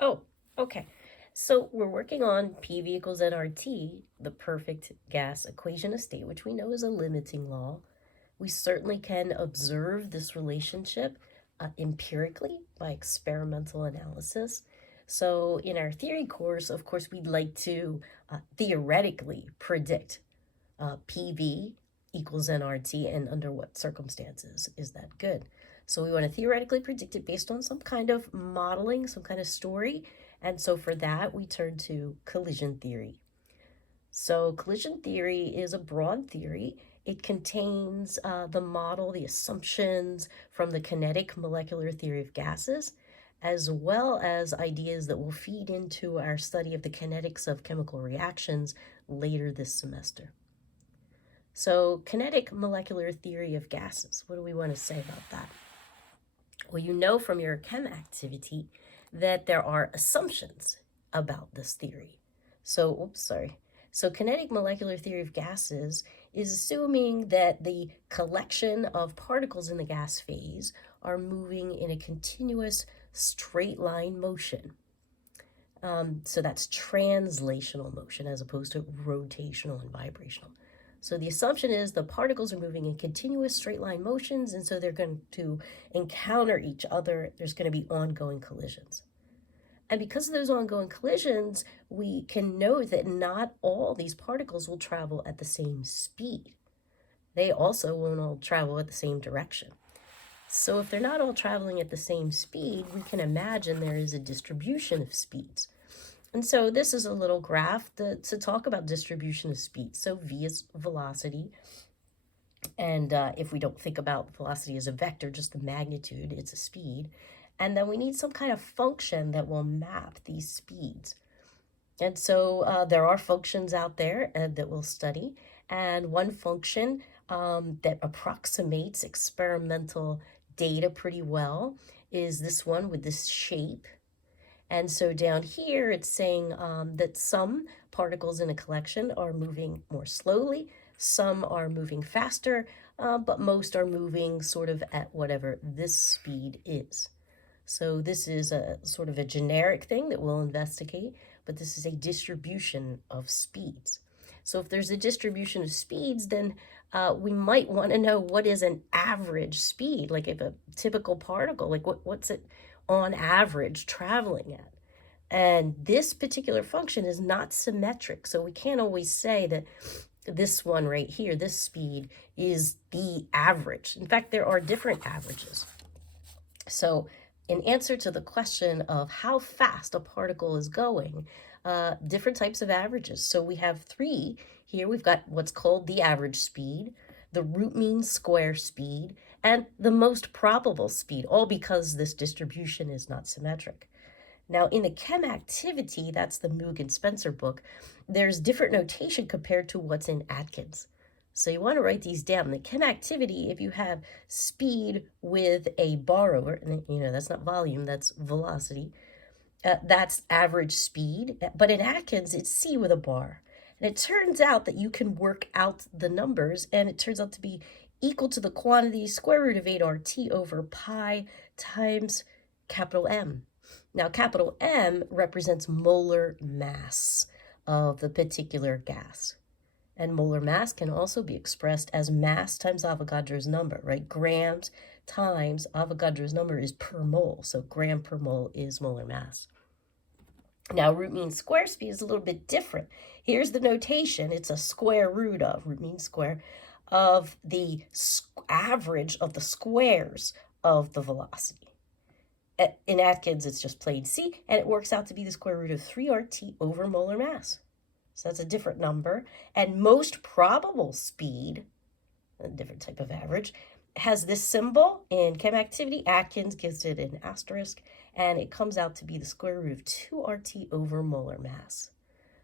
Oh, okay. So we're working on PV equals nRT, the perfect gas equation of state, which we know is a limiting law. We certainly can observe this relationship empirically by experimental analysis. So in our theory course, of course, we'd like to theoretically predict PV equals nRT and under what circumstances is that good. So we want to theoretically predict it based on some kind of modeling, some kind of story. And so for that, we turn to collision theory. So collision theory is a broad theory. It contains the model, the assumptions from the kinetic molecular theory of gases, as well as ideas that will feed into our study of the kinetics of chemical reactions later this semester. So kinetic molecular theory of gases, what do we want to say about that? Well, you know from your chem activity that there are assumptions about this theory. So kinetic molecular theory of gases is assuming that the collection of particles in the gas phase are moving in a continuous straight line motion. So that's translational motion as opposed to rotational and vibrational. So the assumption is the particles are moving in continuous straight line motions, and so they're going to encounter each other. There's going to be ongoing collisions. And because of those ongoing collisions, we can know that not all these particles will travel at the same speed. They also won't all travel at the same direction. So if they're not all traveling at the same speed, we can imagine there is a distribution of speeds. And so this is a little graph to talk about distribution of speed. So v is velocity. And if we don't think about velocity as a vector, just the magnitude, it's a speed. And then we need some kind of function that will map these speeds. And so there are functions out there that we'll study. And one function that approximates experimental data pretty well is this one with this shape. And so down here, it's saying that some particles in a collection are moving more slowly, some are moving faster, but most are moving sort of at whatever this speed is. So this is a sort of a generic thing that we'll investigate, but this is a distribution of speeds. So if there's a distribution of speeds, then we might want to know what is an average speed, like if a typical particle, like what's it on average traveling at. And this particular function is not symmetric, so we can't always say that this one right here, this speed, is the average. In fact, there are different averages. So in answer to the question of how fast a particle is going, different types of averages. So we have three here. We've got what's called the average speed, the root mean square speed, and the most probable speed, all because this distribution is not symmetric. Now, in the chem activity, that's the Moog and Spencer book, there's different notation compared to what's in Atkins. So you want to write these down. The chem activity, if you have speed with a bar over, and that's not volume, that's velocity, that's average speed. But in Atkins, it's C with a bar. And it turns out that you can work out the numbers, and it turns out to be equal to the quantity square root of 8RT over pi times capital M. Now, capital M represents molar mass of the particular gas. And molar mass can also be expressed as mass times Avogadro's number, right? Grams times Avogadro's number is per mole. So gram per mole is molar mass. Now, root mean square speed is a little bit different. Here's the notation. It's a square root of, root mean square, of the average of the squares of the velocity. In Atkins, it's just plain C, and it works out to be the square root of 3RT over molar mass. So that's a different number. And most probable speed, a different type of average, has this symbol in chem activity. Atkins gives it an asterisk, and it comes out to be the square root of 2RT over molar mass.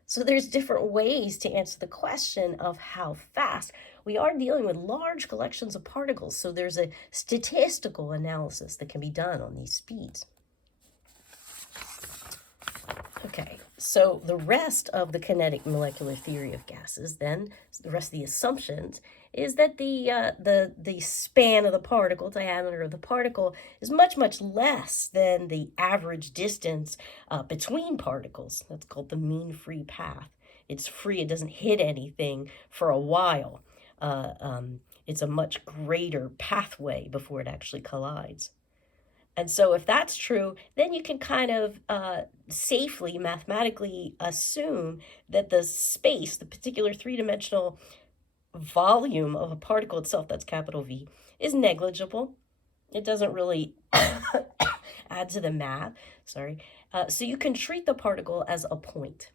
So there's different ways to answer the question of how fast. We are dealing with large collections of particles, so there's a statistical analysis that can be done on these speeds. Okay, so the rest of the kinetic molecular theory of gases, then, the rest of the assumptions, is that the span of the particle, diameter of the particle, is much, much less than the average distance between particles. That's called the mean free path. It's free, it doesn't hit anything for a while. It's a much greater pathway before it actually collides. And so if that's true, then you can kind of safely, mathematically assume that the space, the particular three-dimensional volume of a particle itself, that's capital V, is negligible. It doesn't really add to the math, sorry. So you can treat the particle as a point.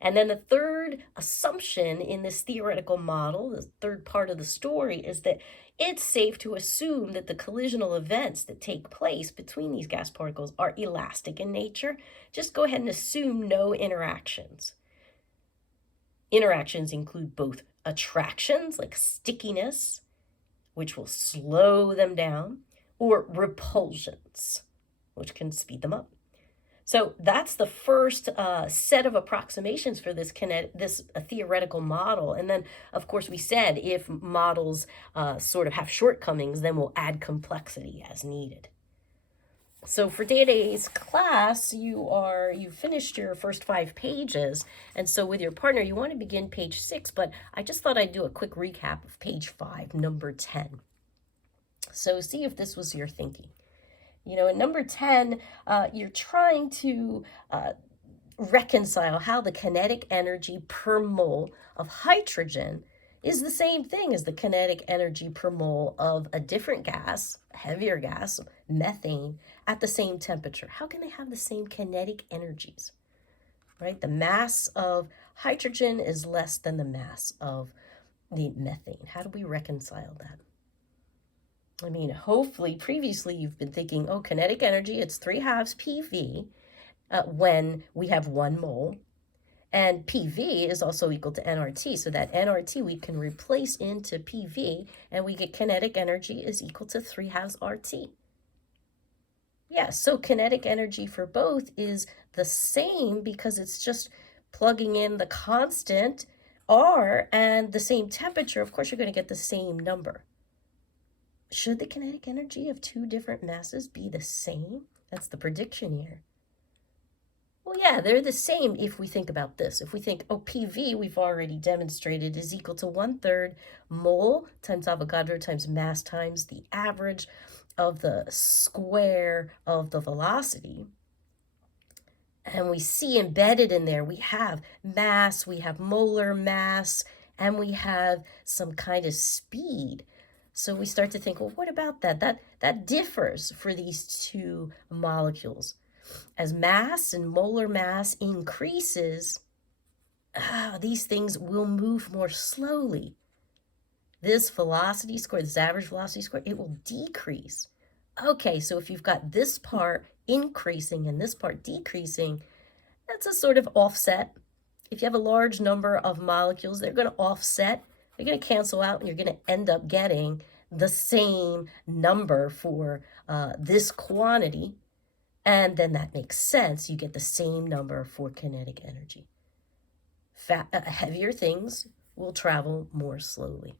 And then the third assumption in this theoretical model, the third part of the story, is that it's safe to assume that the collisional events that take place between these gas particles are elastic in nature. Just go ahead and assume no interactions. Interactions include both attractions, like stickiness, which will slow them down, or repulsions, which can speed them up. So that's the first set of approximations for this theoretical model. And then, of course, we said if models sort of have shortcomings, then we'll add complexity as needed. So for today's class, you finished your first 5 pages. And so with your partner, you want to begin page 6, but I just thought I'd do a quick recap of page 5, number 10. So see if this was your thinking. You know, in number 10, you're trying to reconcile how the kinetic energy per mole of hydrogen is the same thing as the kinetic energy per mole of a different gas, a heavier gas, methane, at the same temperature. How can they have the same kinetic energies, right? The mass of hydrogen is less than the mass of the methane. How do we reconcile that? I mean, hopefully previously you've been thinking, oh, kinetic energy, it's 3/2 PV when we have 1 mole. And PV is also equal to nRT. So that nRT we can replace into PV and we get kinetic energy is equal to 3/2 RT. Yeah, so kinetic energy for both is the same because it's just plugging in the constant R and the same temperature. Of course, you're going to get the same number. Should the kinetic energy of 2 different masses be the same? That's the prediction here. Well, yeah, they're the same if we think about this. If we think, oh, PV, we've already demonstrated, is equal to 1/3 mole times Avogadro times mass times the average of the square of the velocity. And we see embedded in there, we have mass, we have molar mass, and we have some kind of speed. So we start to think, well, what about that? That differs for these 2 molecules. As mass and molar mass increases, these things will move more slowly. This velocity square, this average velocity square, it will decrease. Okay, so if you've got this part increasing and this part decreasing, that's a sort of offset. If you have a large number of molecules, they're going to offset. They're going to cancel out, and you're going to end up getting the same number for this quantity. And then that makes sense. You get the same number for kinetic energy. Heavier things will travel more slowly.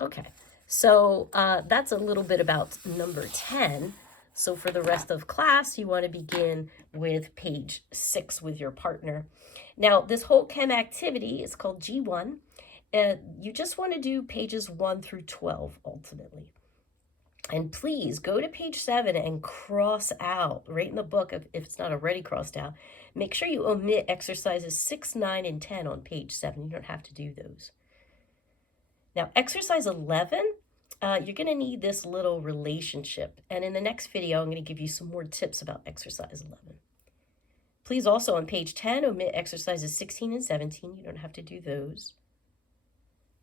Okay, so that's a little bit about number 10. So for the rest of class, you want to begin with page 6 with your partner. Now, this whole chem activity is called G1. You just want to do pages 1 through 12 ultimately. And please go to page 7 and cross out, right in the book, if it's not already crossed out. Make sure you omit exercises 6, 9, and 10 on page 7. You don't have to do those. Now, exercise 11, you're going to need this little relationship. And in the next video, I'm going to give you some more tips about exercise 11. Please also on page 10, omit exercises 16 and 17. You don't have to do those.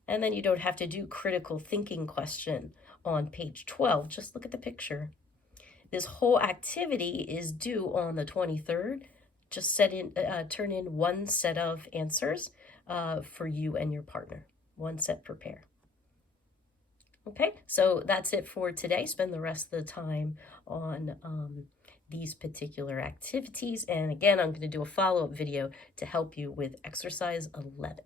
And then you don't have to do critical thinking question on page 12. Just look at the picture. This whole activity is due on the 23rd. Just turn in 1 set of answers for you and your partner. 1 set per pair. Okay, so that's it for today. Spend the rest of the time on these particular activities. And again, I'm going to do a follow-up video to help you with exercise 11.